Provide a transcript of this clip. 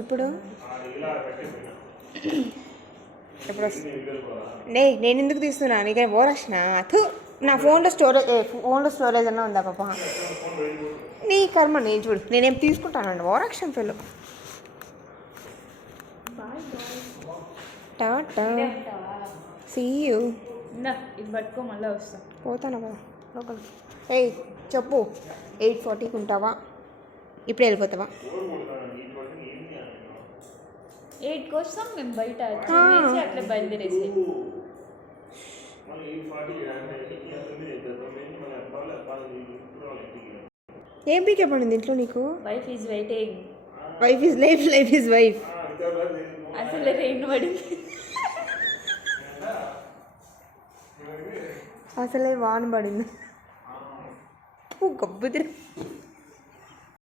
ఎప్పుడు ఎప్పుడు నేను ఎందుకు తీస్తున్నా నీకు ఓరక్షణ నా ఫోన్లో స్టోరేజ్ అన్నా ఉందా పాప నీ కర్మ నేను చూడు నేనేం తీసుకుంటానండి ఓరక్షణ పిల్లలు టాటా సీ యూ ఇది పట్టుకో మళ్ళీ వస్తా పోతాను కదా లోకల్ చెప్పు 8:40కి ఉంటావా ఇప్పుడు వెళ్ళిపోతావా 8 కోసం మేము బయట అట్లా బయలుదేరేసి ఏం పీకే పడింది ఇంట్లో నీకు wife is waiting wife is life life is wife అసలు రెయిన్ పడింది అసలే వాన పడింది గబ్బు తిరిగి